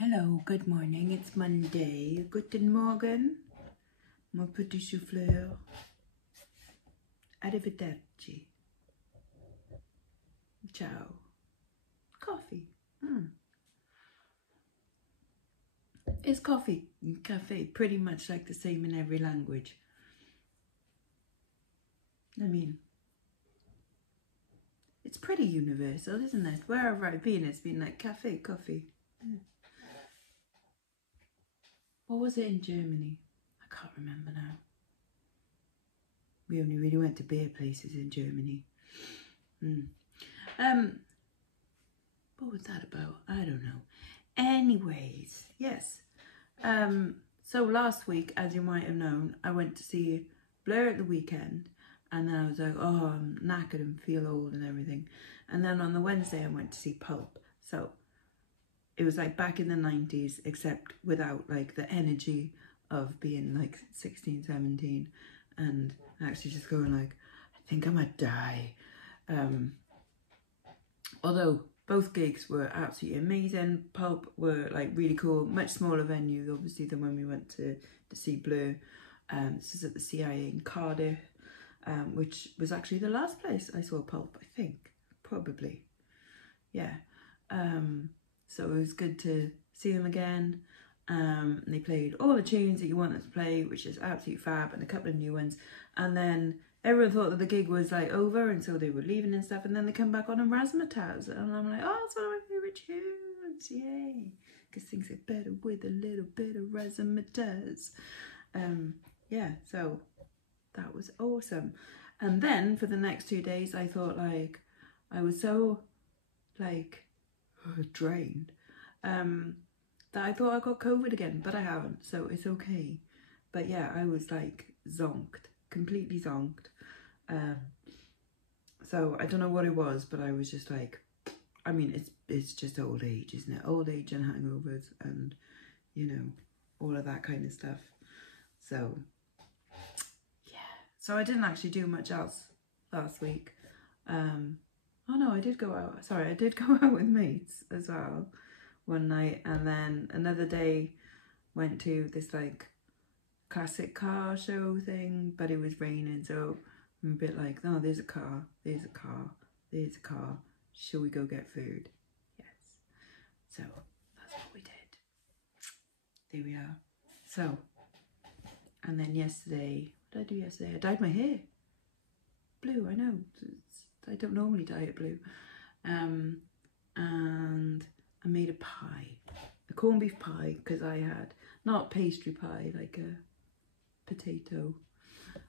Hello, good morning. It's Monday. Guten Morgen, mon petit souffleur. Arrivederci. Ciao. Coffee. Is coffee and cafe pretty much like the same in every language? I mean, it's pretty universal, isn't it? Wherever I've been, it's been like cafe, coffee. What was it in Germany? I can't remember now. We only really went to beer places in Germany. What was that about? I don't know. Anyways, yes. So last week, as you might have known, I went to see Blur at the weekend, and then I was like, oh, I'm knackered and feel old and everything. And then on the Wednesday, I went to see Pulp. So it was like back in the 90s, except without like the energy of being like 16, 17, and actually just going like, I think I might die. Although both gigs were absolutely amazing. Pulp were like really cool, much smaller venue obviously than when we went to see Blur. This is at the CIA in Cardiff, which was actually the last place I saw Pulp, I think, probably. Yeah. So it was good to see them again. And they played all the tunes that you wanted to play, which is absolutely fab, and a couple of new ones. And then everyone thought that the gig was like over, and so they were leaving and stuff. And then they come back on Razzmatazz, and I'm like, oh, it's one of my favourite tunes, yay! Because things get better with a little bit of Razzmatazz. Yeah, so that was awesome. And then for the next 2 days, I thought like I was so like drained that I thought I got COVID again, but I haven't, so it's okay. But yeah, I was like zonked, completely zonked. So I don't know what it was, but I was just like, I mean, it's just old age, isn't it? Old age and hangovers and, you know, all of that kind of stuff. So yeah, so I didn't actually do much else last week. Oh no, I did go out. Sorry, I did go out with mates as well one night, and then another day went to this like classic car show thing, but it was raining, so I'm a bit like, oh, there's a car, there's a car, there's a car. Shall we go get food? Yes. So that's what we did. There we are. So, and then yesterday, what did I do yesterday? I dyed my hair blue. I know. I don't normally dye it blue. And I made a pie, a corned beef pie, because I had, not pastry pie, like a potato.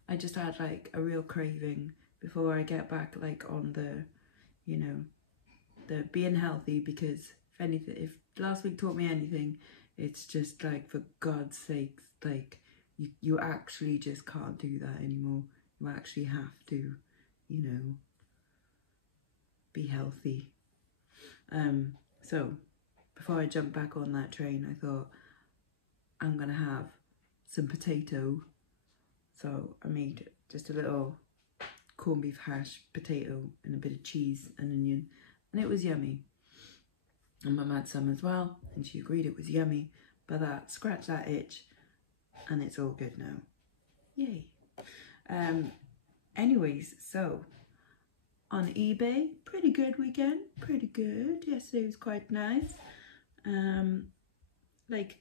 I just had like a real craving before I get back like on the, you know, the being healthy, because if anything, if last week taught me anything, it's just like, for God's sake, like you actually just can't do that anymore. You actually have to, you know, be healthy. So before I jump back on that train, I thought I'm gonna have some potato. So I made just a little corned beef hash potato and a bit of cheese and onion, and it was yummy. And Mum had some as well, and she agreed it was yummy. But that scratched that itch, and it's all good now. Yay. Anyways, so on eBay, pretty good weekend, pretty good. Yesterday was quite nice. Like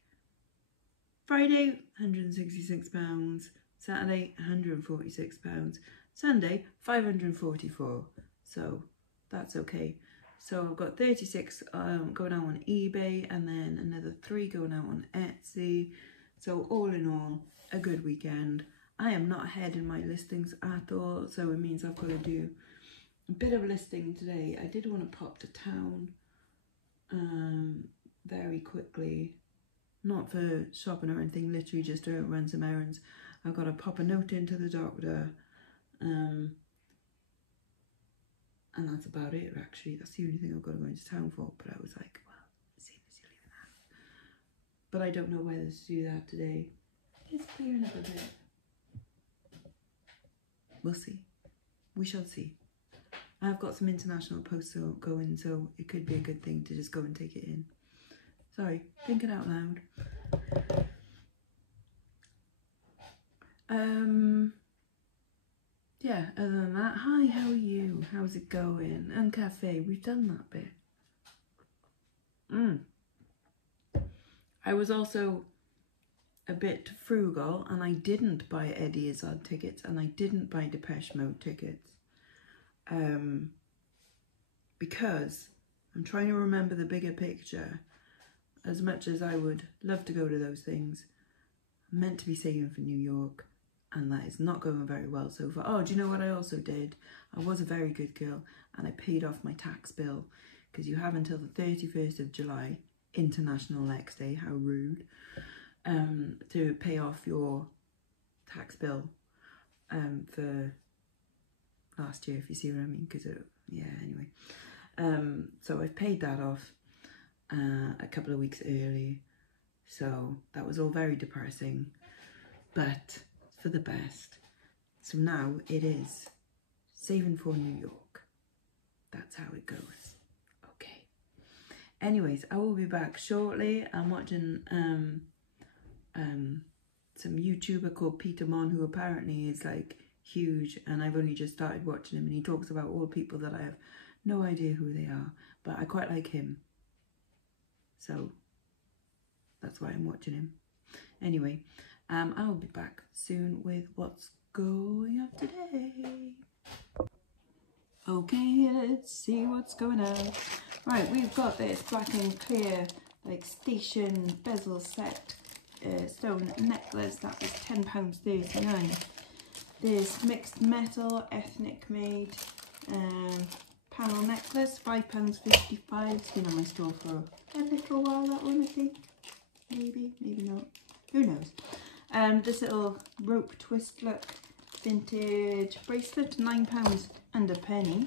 Friday, £166, Saturday, £146, Sunday, £544. So that's okay. So I've got 36 going out on eBay, and then another 3 going out on Etsy. So all in all, a good weekend. I am not ahead in my listings at all, so it means I've got to do a bit of listing today. I did want to pop to town very quickly, not for shopping or anything, literally just to run some errands. I've got to pop a note into the doctor, and that's about it actually. That's the only thing I've got to go into town for. But I was like, well, as soon as you're leaving that. But I don't know whether to do that today. It's clearing up a bit. We'll see. We shall see. I've got some international posts going, so it could be a good thing to just go and take it in. Sorry, thinking out loud. Yeah, other than that, hi, how are you? How's it going? And cafe, we've done that bit. I was also a bit frugal, and I didn't buy Eddie Izzard tickets, and I didn't buy Depeche Mode tickets. Because I'm trying to remember the bigger picture. As much as I would love to go to those things, I'm meant to be saving for New York, and that is not going very well so far. Oh, do you know what I also did? I was a very good girl, and I paid off my tax bill, because you have until the 31st of July, International X Day, how rude, to pay off your tax bill for last year, if you see what I mean, because yeah, anyway. So I've paid that off a couple of weeks early, so that was all very depressing, but for the best. So now it is saving for New York. That's how it goes. Okay. Anyways, I will be back shortly. I'm watching some YouTuber called Peter Mon, who apparently is like huge, and I've only just started watching him, and he talks about all people that I have no idea who they are, but I quite like him. So that's why I'm watching him. Anyway, I will be back soon with what's going on today. Okay, let's see what's going on. Right, we've got this black and clear, like, station bezel set stone necklace. That was £10.39. This mixed metal ethnic made panel necklace, £5.55. It's been on my store for a little while, that one, I think. Maybe not. Who knows? This little rope twist look vintage bracelet, £9 and a penny.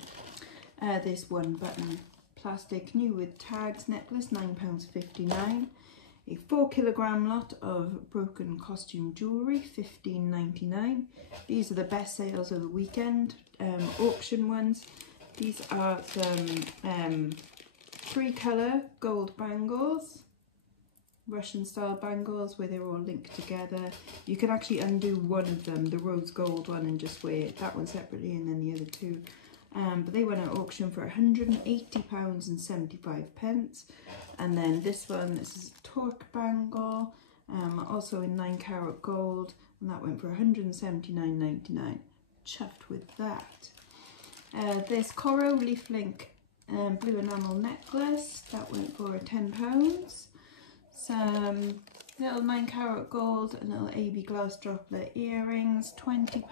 This one button plastic new with tags necklace, £9.59. A 4kg lot of broken costume jewellery, $15.99. These are the best sales of the weekend, auction ones. These are some 3-colour gold bangles, Russian style bangles, where they're all linked together. You can actually undo one of them, the rose gold one, and just wear that one separately, and then the other two. But they went at auction for £180.75. And then this one, this is a torque bangle, also in 9-carat gold, and that went for £179.99. Chuffed with that. This Coro leaf link blue enamel necklace, that went for £10. Some little 9-carat gold and little AB glass droplet earrings, £20.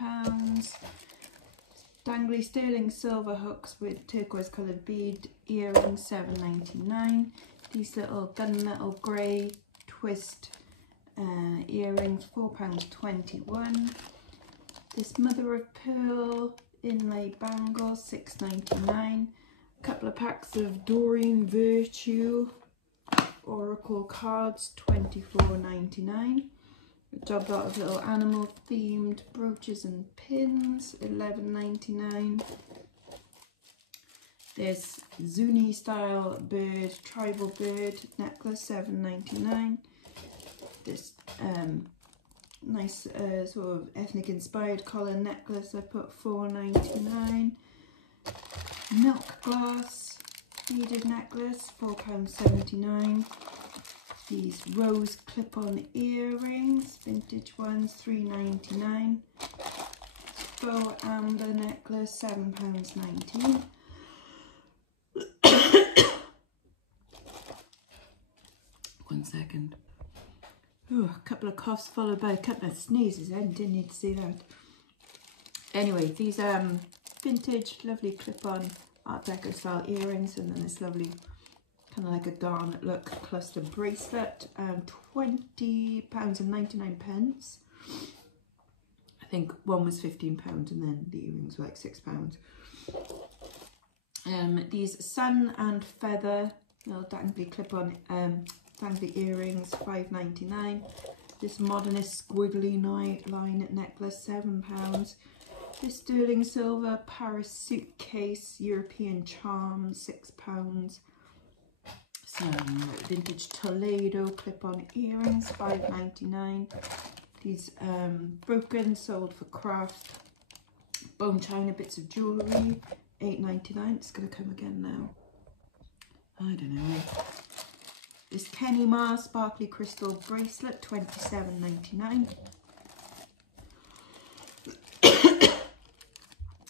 Dangly sterling silver hooks with turquoise coloured bead earrings, £7.99. These little gunmetal grey twist earrings, £4.21. This mother of pearl inlay bangles, $6.99. A couple of packs of Doreen Virtue Oracle cards, $24.99. A job lot of little animal themed brooches and pins, $11.99. This Zuni style bird, tribal bird necklace, $7.99. This nice sort of ethnic inspired collar necklace, I put $4.99. Milk glass beaded necklace, £4.79. These rose clip-on earrings, vintage ones, $3.99. Faux amber necklace, £7.19. One second. Ooh, a couple of coughs followed by a couple of sneezes. I didn't need to see that. Anyway, these vintage, lovely clip-on Art Deco style earrings, and then this lovely kind of like a garnet look cluster bracelet, £20.99. I think one was £15 and then the earrings were like £6. These sun and feather little dangly clip-on dangly earrings, £5.99. This modernist squiggly line necklace, £7. This sterling silver Paris suitcase European charm, £6. Some vintage Toledo clip-on earrings, $5.99. These broken, sold for craft. Bone china bits of jewellery, $8.99. It's going to come again now. I don't know. This Kenny Ma sparkly crystal bracelet, $27.99.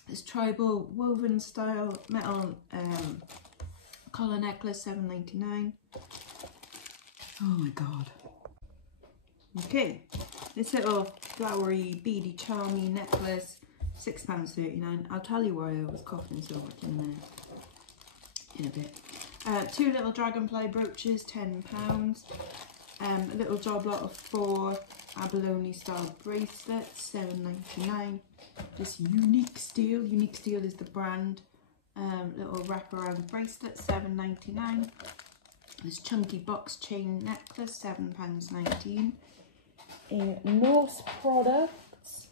This tribal woven style metal collar necklace, $7.99. Oh my god. Okay, this little flowery beady charmy necklace, £6.39. I'll tell you why I was coughing so much in a bit. Two little dragonfly brooches, £10. A little job lot of 4 abalone style bracelets, $7.99. This Unique Steel is the brand. Little wraparound bracelet, $7.99. This chunky box chain necklace, £7.19. Norse Products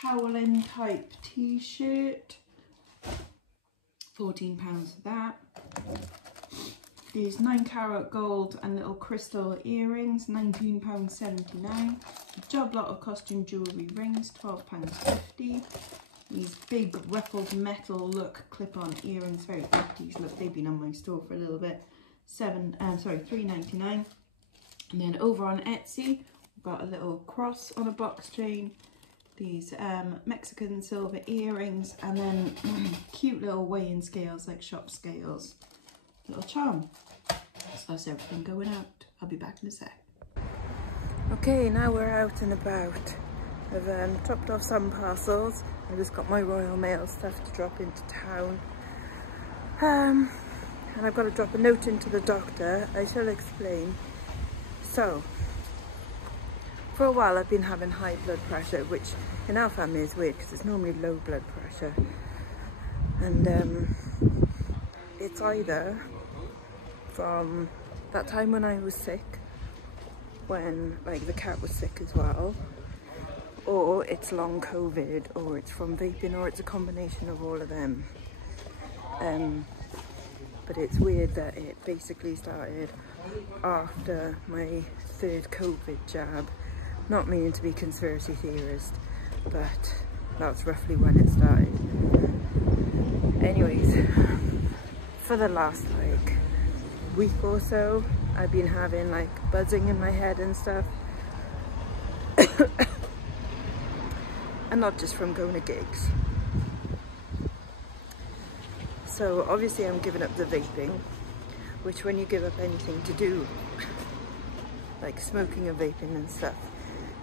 toweling type t-shirt, £14 for that. These 9-carat gold and little crystal earrings, £19.79. A job lot of costume jewellery rings, £12.50. These big ruffled metal look clip-on earrings, very 50s. Look, they've been on my store for a little bit. $3.99. And then over on Etsy, we've got a little cross on a box chain. These Mexican silver earrings, and then cute little weighing scales, like shop scales. Little charm. So that's everything going out. I'll be back in a sec. Okay, now we're out and about. I've dropped off some parcels. I just got my Royal Mail stuff to drop into town. And I've got to drop a note into the doctor. I shall explain. So, for a while I've been having high blood pressure, which in our family is weird because it's normally low blood pressure. And it's either from that time when I was sick, when like the cat was sick as well, or it's long COVID, or it's from vaping, or it's a combination of all of them. But it's weird that it basically started after my 3rd COVID jab. Not meaning to be conspiracy theorist, but that's roughly when it started. Anyways, for the last like week or so, I've been having like buzzing in my head and stuff. And not just from going to gigs. So obviously I'm giving up the vaping, which when you give up anything to do, like smoking and vaping and stuff,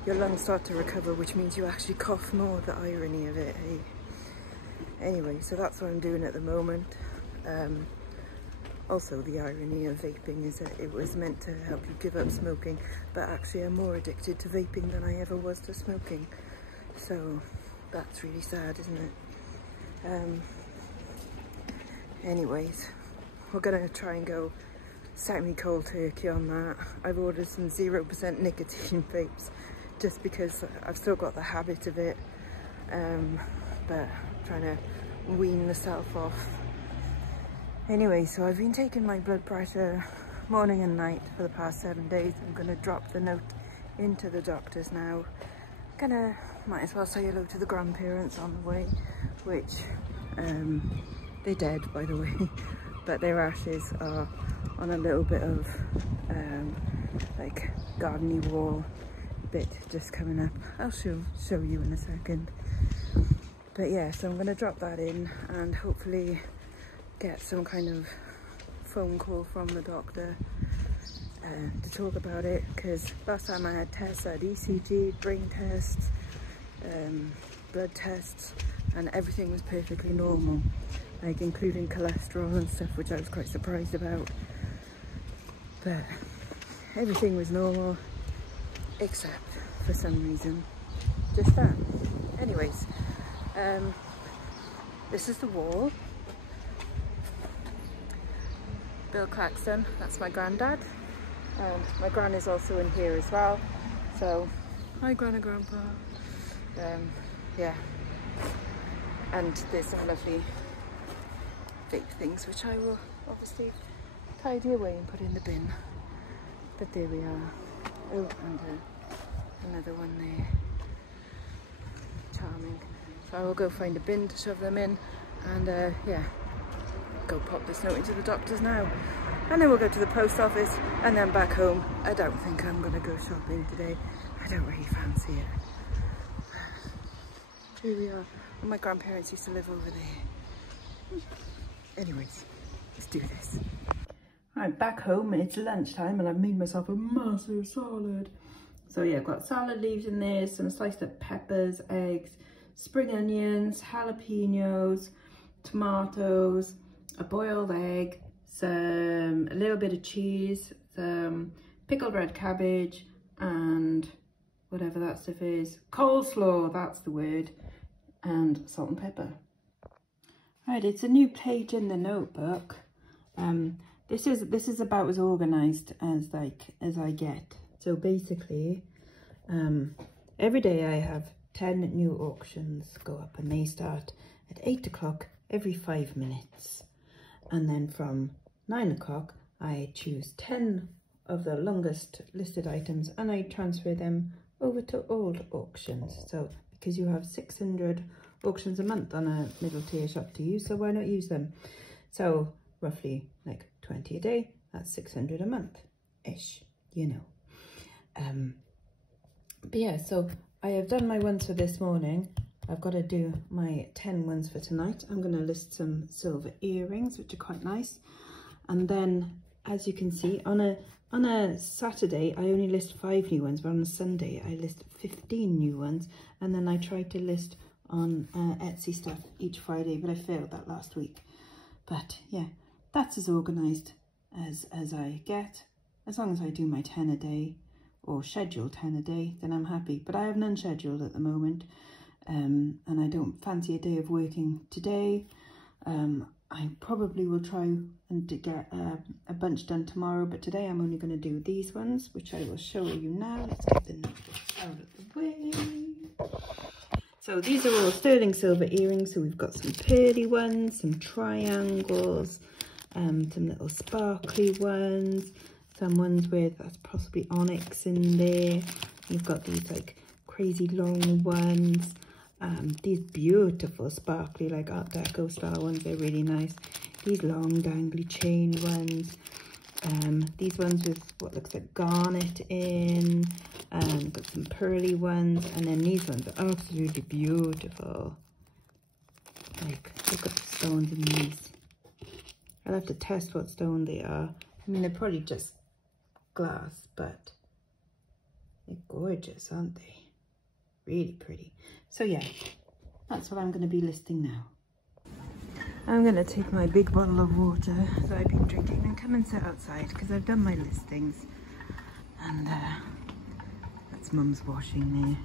your lungs start to recover, which means you actually cough more, the irony of it, eh? Anyway, so that's what I'm doing at the moment. Also, the irony of vaping is that it was meant to help you give up smoking, but actually I'm more addicted to vaping than I ever was to smoking. So that's really sad, isn't it? Anyways, we're gonna try and go semi-cold turkey on that. I've ordered some 0% nicotine vapes just because I've still got the habit of it, but trying to wean myself off. Anyway, so I've been taking my blood pressure morning and night for the past 7 days. I'm gonna drop the note into the doctor's now. Might as well say hello to the grandparents on the way, which they're dead, by the way, but their ashes are on a little bit of like gardeny wall bit just coming up. I'll show you in a second. But yeah, so I'm gonna drop that in and hopefully get some kind of phone call from the doctor to talk about it, because last time I had tests, I had ECG, brain tests, blood tests, and everything was perfectly normal, like including cholesterol and stuff, which I was quite surprised about. But everything was normal, except for some reason, just that. Anyways, this is the wall. Bill Claxton, that's my granddad. My gran is also in here as well. So, hi Gran and Grandpa. Yeah. And there's some lovely vape things, which I will obviously tidy away and put in the bin. But there we are. Oh, and another one there. Charming. So I will go find a bin to shove them in, and yeah, go pop this note into the doctor's now. And then we'll go to the post office and then back home. I don't think I'm going to go shopping today. I don't really fancy it. Here we are. Well, my grandparents used to live over there. Anyways, let's do this. Alright, back home. It's lunchtime and I've made myself a massive salad. So yeah, I've got salad leaves in there, some sliced up peppers, eggs, spring onions, jalapenos, tomatoes, a boiled egg, a little bit of cheese, some pickled red cabbage, and whatever that stuff is, coleslaw, that's the word, and salt and pepper. Right, it's a new page in the notebook. This is about as organised as I get. So basically, every day I have 10 new auctions go up, and they start at 8 o'clock every 5 minutes. And then from 9 o'clock, I choose 10 of the longest listed items and I transfer them over to old auctions. So because you have 600 auctions a month on a middle tier shop to use, so why not use them? So roughly like 20 a day, that's 600 a month-ish, you know. But yeah, so I have done my ones for this morning. I've got to do my 10 ones for tonight. I'm going to list some silver earrings, which are quite nice. And then, as you can see, on a Saturday, I only list 5 new ones, but on a Sunday, I list 15 new ones. And then I try to list on Etsy stuff each Friday, but I failed that last week. But yeah, that's as organised as I get. As long as I do my 10 a day, or schedule 10 a day, then I'm happy. But I have none scheduled at the moment. And I don't fancy a day of working today. I probably will try and to get a bunch done tomorrow, but today I'm only going to do these ones, which I will show you now. Let's get the notebook out of the way. So these are all sterling silver earrings. So we've got some pearly ones, some triangles, some little sparkly ones, some ones with that's possibly onyx in there. You've got these like crazy long ones. These beautiful sparkly like Art Deco style ones, they're really nice. These long dangly chain ones. These ones with what looks like garnet in. Got some pearly ones, and then these ones are absolutely beautiful. Like, look at the stones in these. I'll have to test what stone they are. I mean, they're probably just glass, but they're gorgeous, aren't they? Really pretty. So yeah, that's what I'm going to be listing now. I'm going to take my big bottle of water that I've been drinking and come and sit outside because I've done my listings. And that's Mum's washing there.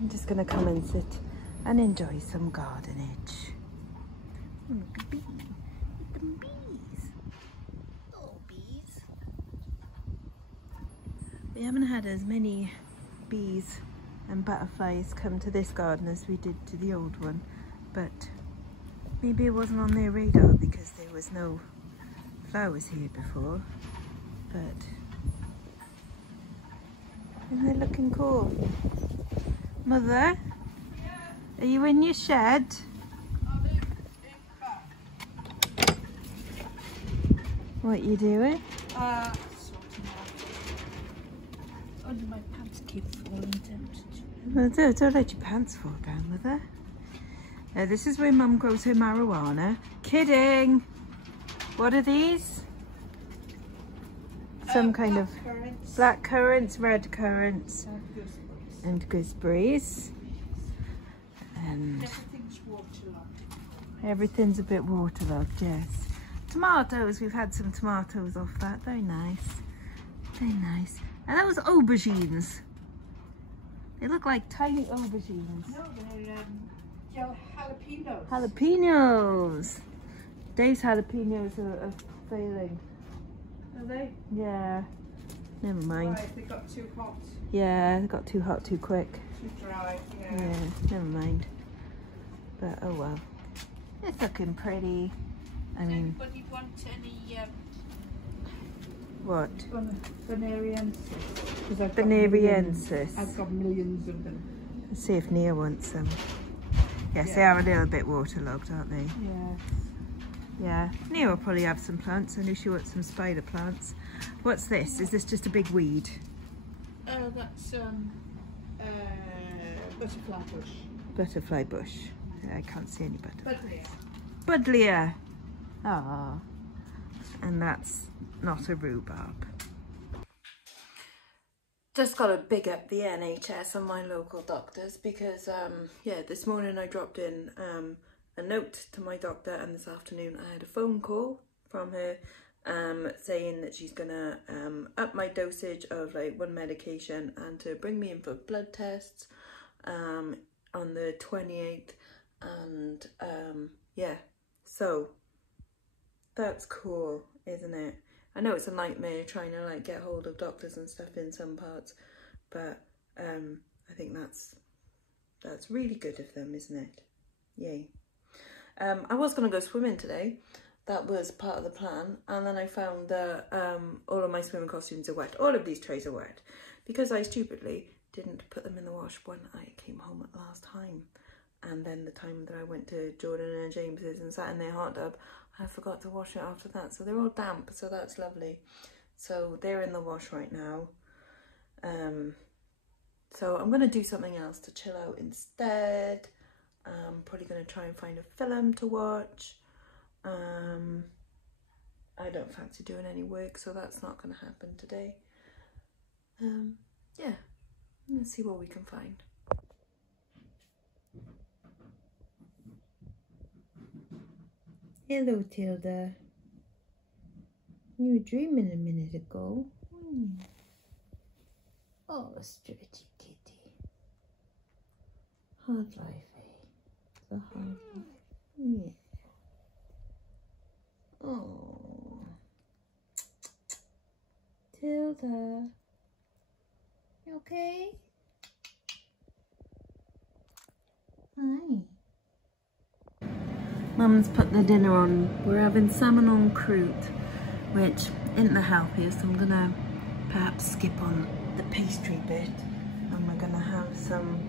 I'm just going to come and sit and enjoy some gardenage. Oh, look at bees. Look at them bees. Oh, bees. We haven't had as many bees and butterflies come to this garden as we did to the old one, but maybe it wasn't on their radar because there was no flowers here before. But isn't it looking cool? Mother, are you in your shed? What you doing? Under my pants keep falling down. Well, don't let your pants fall down, Mother. This is where Mum grows her marijuana. Kidding! What are these? Some kind of black currants, red currants, and gooseberries. And everything's a bit waterlogged, yes. Tomatoes, we've had some tomatoes off that. Very nice. Very nice. And those aubergines. They look like tiny aubergines. No, they're jalapenos. Jalapenos. Dave's jalapenos are failing. Are they? Yeah. Never mind. Right, they got too hot. Yeah, they got too hot too quick. Too dry, yeah. Yeah, never mind. But oh well. It's looking pretty. I mean, anybody want any what? Veneriensis? Veneriensis. I've got millions of them. Let's see if Nia wants some. Yes, Yeah. they are a little bit waterlogged, aren't they? Yes. Yeah. Nia will probably have some plants. I know she wants some spider plants. What's this? Is this just a big weed? That's butterfly bush. Butterfly bush. I can't see any butterflies. Buddleia. Buddleia. Ah. And that's not a rhubarb. Just got to big up the NHS and my local doctors because, yeah, this morning I dropped in a note to my doctor, and this afternoon I had a phone call from her saying that she's going to up my dosage of like one medication and to bring me in for blood tests on the 28th. And yeah, so that's cool, isn't it? I know it's a nightmare trying to like get hold of doctors and stuff in some parts, but I think that's really good of them, isn't it? Yay. I was going to go swimming today. That was part of the plan, and then I found that all of my swimming costumes are wet. All of these trays are wet because I stupidly didn't put them in the wash when I came home at last time. And then the time that I went to Jordan and James's and sat in their hot tub, I forgot to wash it after that. So they're all damp, so that's lovely. So they're in the wash right now. So I'm going to do something else to chill out instead. I'm probably going to try and find a film to watch. I don't fancy doing any work, so that's not going to happen today. Yeah, let's see what we can find. Hello, Tilda. You were dreaming a minute ago. Oh, stretchy kitty. Hard life, eh? The hard life. Yeah. Oh. Tilda. You okay? Hi. Mum's put the dinner on. We're having salmon en croûte, which isn't the healthiest. I'm gonna perhaps skip on the pastry bit, and we're gonna have some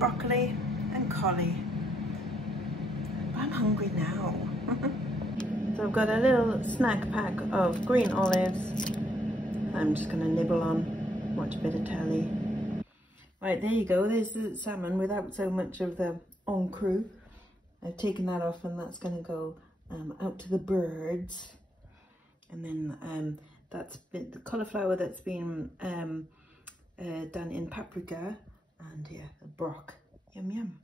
broccoli and collie. I'm hungry now. So I've got a little snack pack of green olives. I'm just gonna nibble on, watch a bit of telly. Right, there you go. There's the salmon without so much of the en croûte. I've taken that off, and that's going to go out to the birds. And then that's been the cauliflower that's been done in paprika, and yeah, the brock. Yum yum.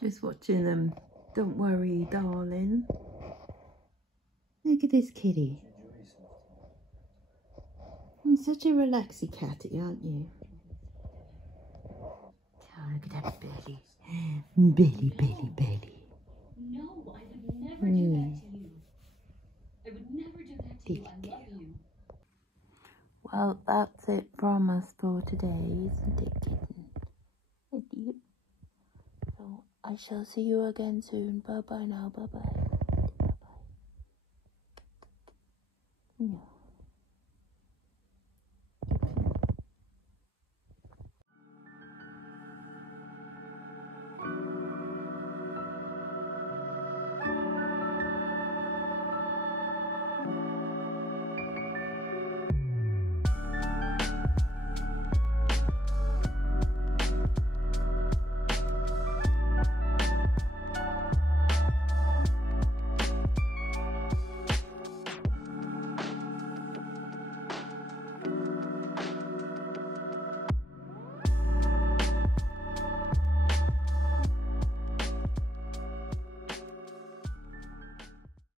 Just watching them. Don't worry, darling. Look at this kitty. You're such a relaxy catty, aren't you? Oh, look at that belly. Belly, belly, belly. No, I would never do that to you. I would never do that to you. I love you. Well, that's it from us for today, isn't it, kitten? Isn't it? So I shall see you again soon. Bye bye now. Bye bye. Bye bye. No.